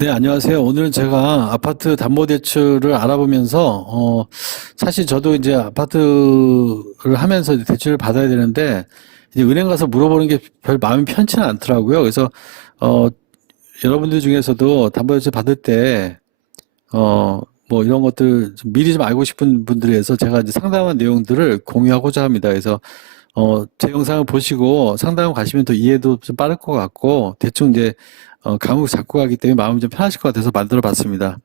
네, 안녕하세요. 오늘은 제가 아파트 담보대출을 알아보면서, 사실 저도 이제 아파트를 하면서 이제 대출을 받아야 되는데, 이제 은행 가서 물어보는 게 별 마음이 편치는 않더라고요. 그래서, 어, 여러분들 중에서도 담보대출 받을 때, 뭐 이런 것들 좀 미리 좀 알고 싶은 분들에 의해서 제가 이제 상담한 내용들을 공유하고자 합니다. 그래서, 제 영상을 보시고 상담 가시면 더 이해도 좀 빠를 것 같고, 대충 이제, 감을 잡고 가기 때문에 마음이 좀 편하실 것 같아서 만들어 봤습니다.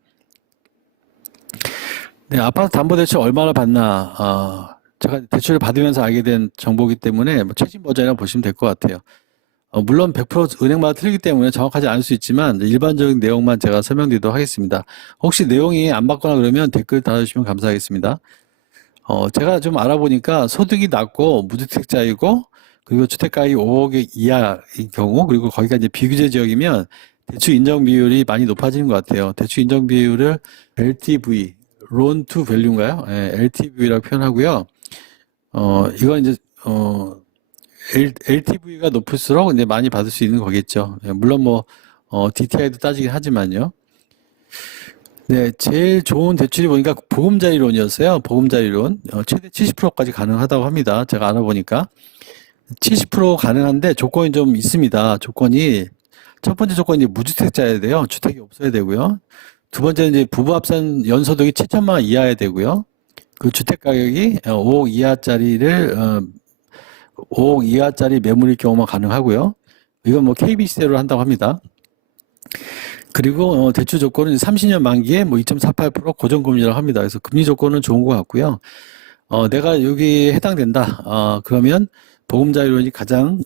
네, 아파트 담보대출 얼마나 받나, 제가 대출을 받으면서 알게 된 정보이기 때문에 뭐 최신 버전이라고 보시면 될 것 같아요. 물론 100% 은행마다 틀리기 때문에 정확하지 않을 수 있지만 일반적인 내용만 제가 설명드리도록 하겠습니다. 혹시 내용이 안 맞거나 그러면 댓글 달아주시면 감사하겠습니다. 제가 좀 알아보니까 소득이 낮고 무주택자이고 그리고 주택가액이 5억 이하인 경우 그리고 거기가 이제 비규제 지역이면 대출 인정 비율이 많이 높아지는 것 같아요. 대출 인정 비율을 LTV, Loan to Value인가요? 예, LTV라고 표현하고요. 이건 이제 LTV가 높을수록 이제 많이 받을 수 있는 거겠죠. 예, 물론 뭐 DTI도 따지긴 하지만요. 네, 제일 좋은 대출이 보니까 보금자리론이었어요. 보금자리론. 최대 70%까지 가능하다고 합니다. 제가 알아보니까. 70% 가능한데 조건이 좀 있습니다. 조건이, 첫 번째 조건이 무주택자여야 돼요. 주택이 없어야 되고요. 두 번째는 이제 부부 합산 연소득이 7천만 원 이하여야 되고요. 그 주택 가격이 5억 이하짜리를, 5억 이하짜리 매물일 경우만 가능하고요. 이건 뭐 KBC대로 한다고 합니다. 그리고 대출 조건은 30년 만기에 뭐 2.48% 고정금리라고 합니다. 그래서 금리 조건은 좋은 것 같고요. 내가 여기에 해당된다. 그러면 보금자리론이 가장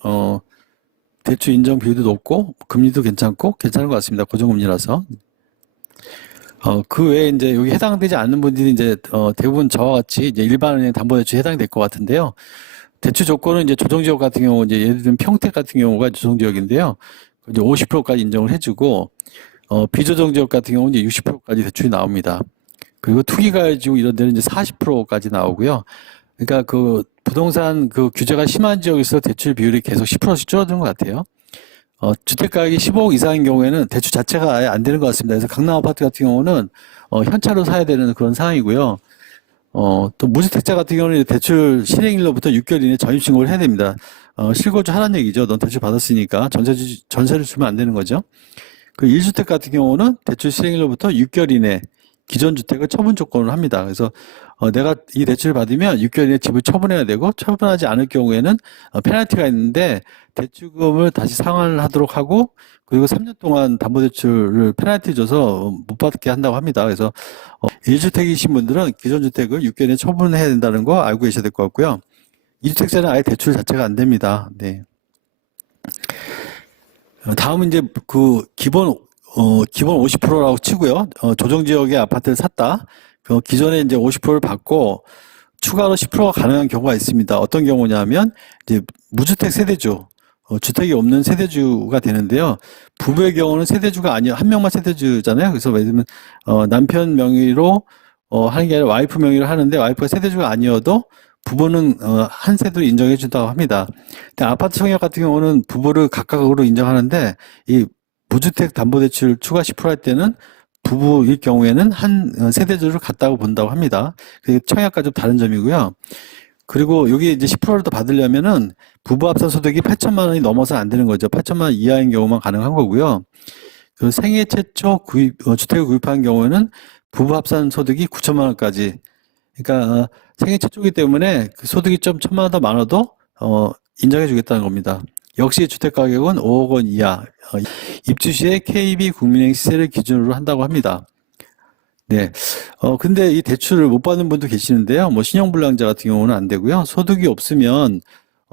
대출 인정 비율도 높고 금리도 괜찮고 괜찮은 것 같습니다. 고정금리라서. 그 외에 이제 여기 해당되지 않는 분들이 이제 대부분 저와 같이 이제 일반은행 담보대출에 해당이 될 것 같은데요. 대출 조건은 이제 조정지역 같은 경우 이제 예를 들면 평택 같은 경우가 조정지역인데요. 이제 50%까지 인정을 해주고 비조정 지역 같은 경우는 이제 60%까지 대출이 나옵니다. 그리고 투기가지고 이런 데는 이제 40%까지 나오고요. 그러니까 그 부동산 그 규제가 심한 지역에서 대출 비율이 계속 10%씩 줄어드는 것 같아요. 주택 가격이 15억 이상인 경우에는 대출 자체가 아예 안 되는 것 같습니다. 그래서 강남 아파트 같은 경우는 현찰로 사야 되는 그런 상황이고요. 또 무주택자 같은 경우는 대출 실행일로부터 6개월 이내 전입신고를 해야 됩니다. 실거주 하라는 얘기죠. 넌 대출 받았으니까 전세를 주면 안 되는 거죠. 그 1주택 같은 경우는 대출 실행일로부터 6개월 이내 기존 주택을 처분 조건을 합니다. 그래서 내가 이 대출을 받으면 6개월 이내 집을 처분해야 되고 처분하지 않을 경우에는 페널티가 있는데 대출금을 다시 상환을 하도록 하고 그리고 3년 동안 담보대출을 페널티 줘서 못 받게 한다고 합니다. 그래서 1주택이신 분들은 기존 주택을 6개월 이내 처분해야 된다는 거 알고 계셔야 될 것 같고요. 2주택자는 아예 대출 자체가 안 됩니다. 네. 다음은 이제 그 기본 50%라고 치고요. 조정 지역의 아파트를 샀다. 그 기존에 이제 50%를 받고 추가로 10%가 가능한 경우가 있습니다. 어떤 경우냐면 이제 무주택 세대주, 주택이 없는 세대주가 되는데요. 부부의 경우는 세대주가 아니요. 한 명만 세대주잖아요. 그래서 예를 들면 남편 명의로 하는 게 아니라 와이프 명의로 하는데 와이프가 세대주가 아니어도 부부는 한 세대로 인정해 준다고 합니다. 근데 아파트 청약 같은 경우는 부부를 각각으로 인정하는데 이 무주택 담보대출 추가 10%할 때는 부부일 경우에는 한 세대주를 같다고 본다고 합니다. 그게 청약과 좀 다른 점이고요. 그리고 여기 이제 10%를 더 받으려면은 부부 합산 소득이 8천만 원이 넘어서 안 되는 거죠. 8천만 원 이하인 경우만 가능한 거고요. 그 생애 최초 주택을 구입한 경우에는 부부 합산 소득이 9천만 원까지. 그러니까 생애 최초이기 때문에 그 소득이 좀 천만 원 더 많아도 인정해 주겠다는 겁니다. 역시 주택 가격은 5억 원 이하. 입주 시에 KB 국민은행 시세를 기준으로 한다고 합니다. 네. 근데 이 대출을 못 받는 분도 계시는데요. 뭐 신용불량자 같은 경우는 안 되고요. 소득이 없으면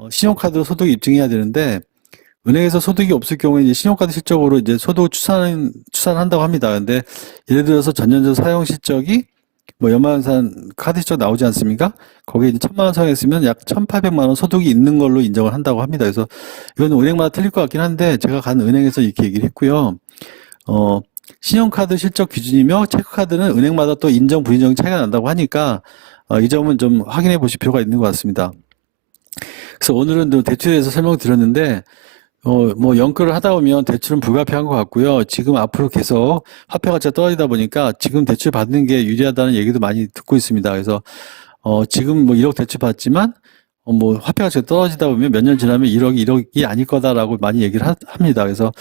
신용카드로 소득 입증해야 되는데 은행에서 소득이 없을 경우에 이제 신용카드 실적으로 이제 소득 추산한다고 합니다. 근데 예를 들어서 전년도 사용 실적이 뭐 연말산 카드 실적 나오지 않습니까? 거기에 이제 1,000만 원 사용했으면 약 1,800만 원 소득이 있는 걸로 인정을 한다고 합니다. 그래서 이건 은행마다 틀릴 것 같긴 한데 제가 간 은행에서 이렇게 얘기를 했고요. 신용카드 실적 기준이며 체크카드는 은행마다 또 인정 불인정이 차이가 난다고 하니까 이 점은 좀 확인해 보실 필요가 있는 것 같습니다. 그래서 오늘은 또 대출에 대해서 설명을 드렸는데 뭐 연끌을 하다 보면 대출은 불가피한 것 같고요. 지금 앞으로 계속 화폐 가치가 떨어지다 보니까 지금 대출 받는 게 유리하다는 얘기도 많이 듣고 있습니다. 그래서 지금 뭐 1억 대출 받지만 뭐 화폐 가치가 떨어지다 보면 몇 년 지나면 1억이 아닐 거다라고 많이 얘기를 합니다. 그래서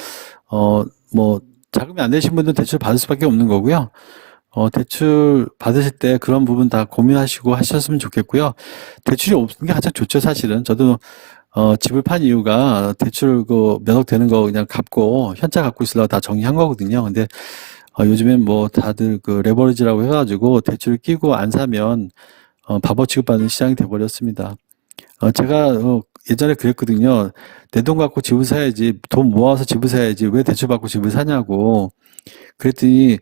뭐 자금이 안 되신 분들은 대출 받을 수밖에 없는 거고요. 대출 받으실 때 그런 부분 다 고민하시고 하셨으면 좋겠고요. 대출이 없는 게 가장 좋죠, 사실은. 저도 집을 판 이유가 대출 그 몇 억 되는 거 그냥 갚고 현차 갖고 있으려고 다 정리한 거거든요. 근데 요즘엔 뭐 다들 그 레버리지라고 해가지고 대출을 끼고 안 사면 바보 취급받는 시장이 돼버렸습니다. 제가 예전에 그랬거든요. 내 돈 갖고 집을 사야지, 돈 모아서 집을 사야지 왜 대출 받고 집을 사냐고. 그랬더니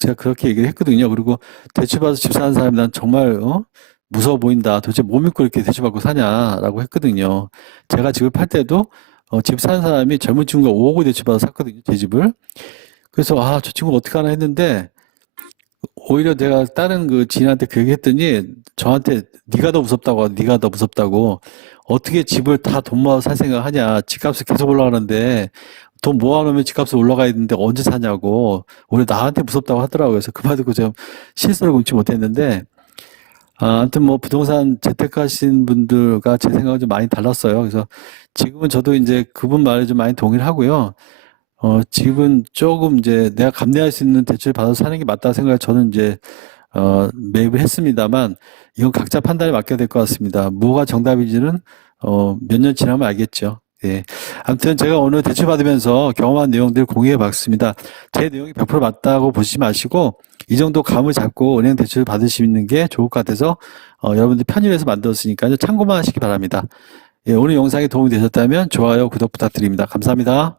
제가 그렇게 얘기를 했거든요. 그리고 대출받아서 집 사는 사람이 난 정말 무서워 보인다. 도대체 뭐 믿고 이렇게 대출받고 사냐라고 했거든요. 제가 집을 팔 때도 집 사는 사람이 젊은 친구가 5억을 대출받아 샀거든요. 제 집을. 그래서 저 친구 어떻게 하나 했는데 오히려 내가 다른 그 지인한테 그 얘기 했더니 저한테 네가 더 무섭다고 네가 더 무섭다고 어떻게 집을 다 돈 모아서 살 생각하냐. 집값이 계속 올라가는데 돈 모아놓으면 집값이 올라가야 되는데 언제 사냐고 오히려 나한테 무섭다고 하더라고요. 그래서 그 말 듣고 좀 실수를 금치 못했는데 아무튼 뭐 부동산 재테크하신 분들과 제 생각은 좀 많이 달랐어요. 그래서 지금은 저도 이제 그분 말에 좀 많이 동의를 하고요. 집은 조금 이제 내가 감내할 수 있는 대출을 받아서 사는 게 맞다 생각을 저는 이제 매입을 했습니다만 이건 각자 판단에 맡겨야 될 것 같습니다. 뭐가 정답인지는 몇 년 지나면 알겠죠. 예. 아무튼 제가 오늘 대출 받으면서 경험한 내용들 공유해 봤습니다. 제 내용이 100% 맞다고 보시지 마시고 이 정도 감을 잡고 은행 대출 받으시는 게 좋을 것 같아서 여러분들 편의해서 만들었으니까요. 참고만 하시기 바랍니다. 예, 오늘 영상이 도움이 되셨다면 좋아요, 구독 부탁드립니다. 감사합니다.